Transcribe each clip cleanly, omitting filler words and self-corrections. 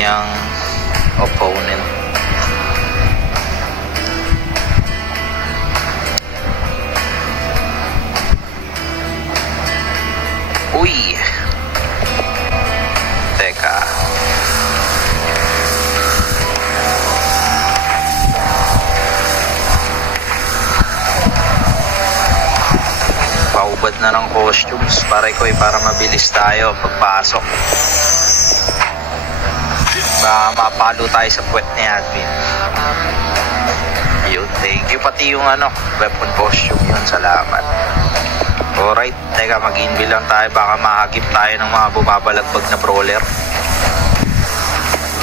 kanyang opponent. Uy! Teka. Paubad na ng costumes para mabilis tayo pagpasok. Mapalo tayo sa puwet ni admin. Yun, thank you. Pati yung weapon costume yun, salamat. Alright, teka, mag-inbil lang tayo, baka mahagip tayo ng mga bumabalagbag na brawler.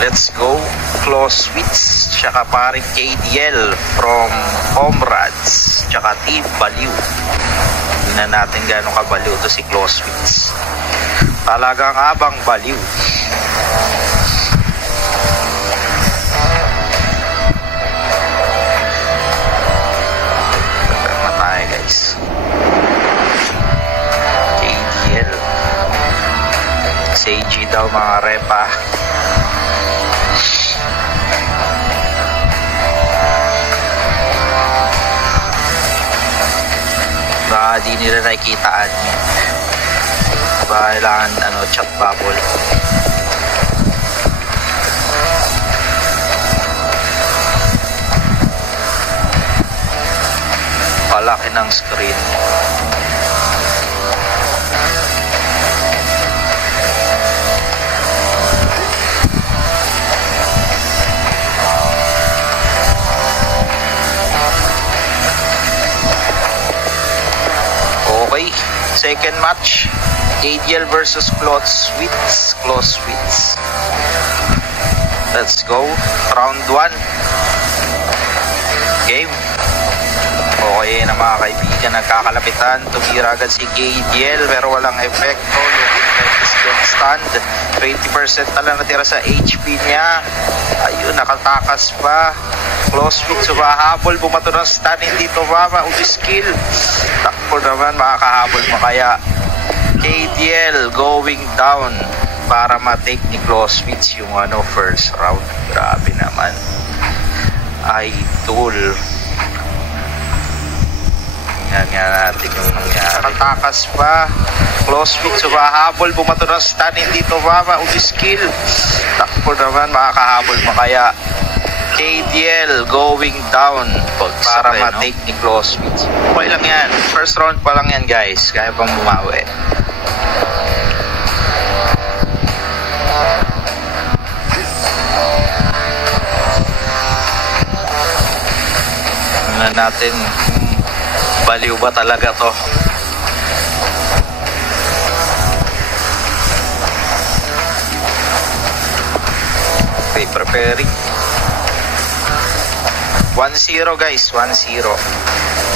Let's go. Close Switch, tsaka paring KDL from Comrades, tsaka Team Baliw. Tingnan natin gano'ng kabaliw to si Close Switch. Talagang abang baliw. Tama tayo, guys. KDL. Seiji daw, mga repa. Baka di nila nakikitaan yun. Baka kailangan chat bubble. Palaki ng screen. Okay, second match, KDL versus Close Switch. Let's go. Round 1. Game. Okay na mga kaibigan, nagkakalapitan. Tumira agad si KDL pero walang epekto. Stand. 20% na lang natira sa HP niya. Ayun, nakatakas pa. Close Switch, sumahabol, bumato ng stun, hindi tumama. Skill. Takbo naman, makakahabol pa kaya. KDL going down para ma-take ni Close Switch yung first round. Grabe naman. Idol. Tingnan nga natin yung nangyari. Nakatakas pa. Close Switch, sumahabol, bumato ng stun, hindi tumama. Skill. Takbo naman, makakahabol pa kaya. KDL going down para ma-take ni Close Switch. Okay lang yan. First round pa lang yan, guys. Kaya pang bumawi. Tingnan natin baliw ba talaga to. Okay, preparing. 1-0 guys, 1-0.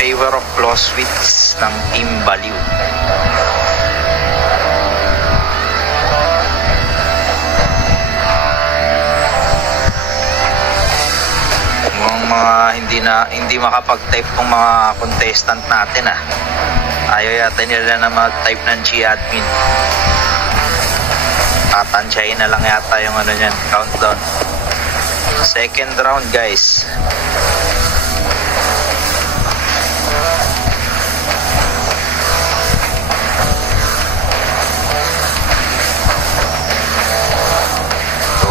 Favor of Close Switch ng Team Baliw. Mga hindi makapag-type ng mga contestant natin Ayaw yata nila na mag-type ng G-admin. Tatansyahin na lang yata yung niyan, countdown. Second round guys.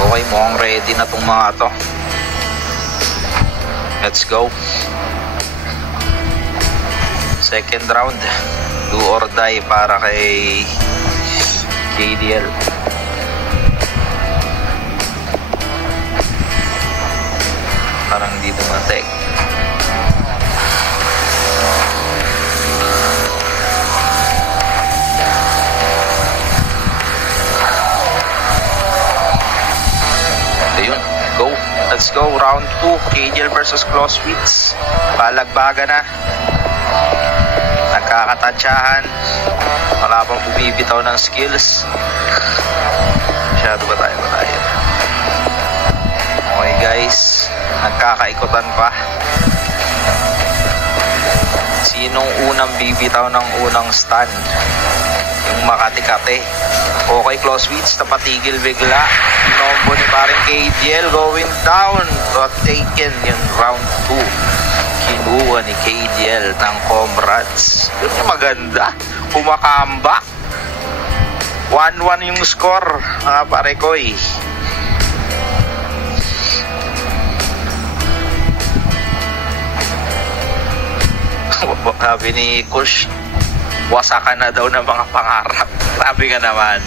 Okay, mukhang ready na tong mga to. Let's go. Second round. Do or die para kay KDL. Parang dito matek. Ayun, go. Let's go, round 2, KDL versus Close Switch. Balagbaga na. Nagkakatansyahan. Wala pang bumibitaw ng skills. Masyado ba tayo? Okay guys, nagkakaikutan pa. Sinong unang bibitaw ng unang stun? Yung Makati-Kate. Okay, Close Switch, napatigil bigla. Kinombo ni paring KDL going down. Got taken yung round 2. Kinuha ni KDL ng Comrades. Yun yung maganda. Kumakamba. 1-1 yung score, mga parekoy. Sabi ni Kush, wasakan na daw ng mga pangarap. Grabe nga naman.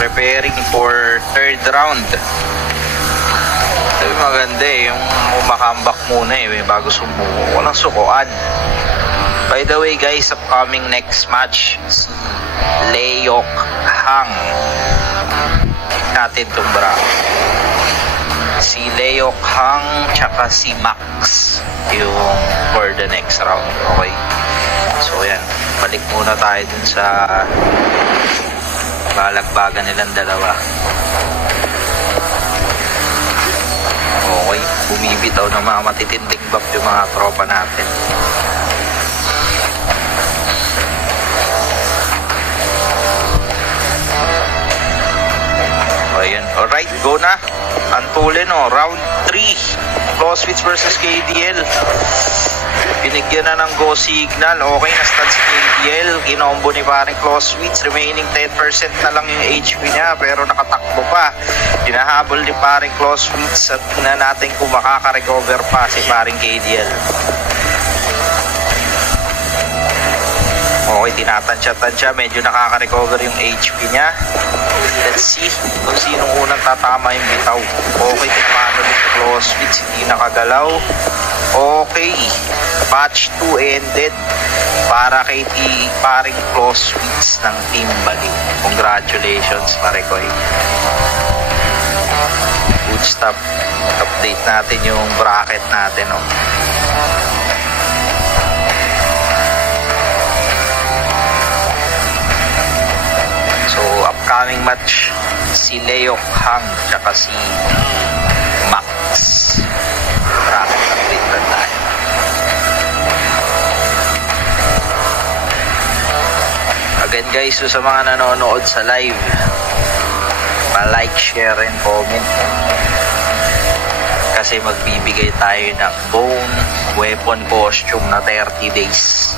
Preparing for third round. Ito yung maganda yung umakambak muna bago sumuko. Walang sukuan. By the way guys, upcoming next match, si Leok Hang. Natin itong bravo. Si Leok Hang tsaka si Max yung for the next round. Okay. So yan, balik muna tayo dun sa balagbagan nilang dalawa. Okay, bumibitaw ng mga matitinding bap yung mga tropa natin. Ayan, alright, go na. Antulin round 3. Clawsweets versus KDL. Binigyan na ng go signal. Okay na stand si KDL. Ginombo ni paring Clawsweets. Remaining 10% na lang yung HP niya, pero nakatakbo pa. Hinahabol ni paring Clawsweets at tingnan natin kung makaka-recover pa si paring KDL. Okay, tinatansya-tansya. Medyo nakaka-recover yung HP niya. Let's see kung sinong unang tatama yung bitaw. Okay, tinamano ni Clawsweets. Hindi nakagalaw. Okay, batch 2 ended para kay paring Clawsweets ng Team Baliw. Congratulations, parekoy. Good stuff. Update natin yung bracket natin. So, upcoming match, si Leok Hang tsaka si Max. Bracket update na tayo. Again guys, so sa mga nanonood sa live, pa-like, share, and comment. Kasi magbibigay tayo ng bone weapon costume na 30 days.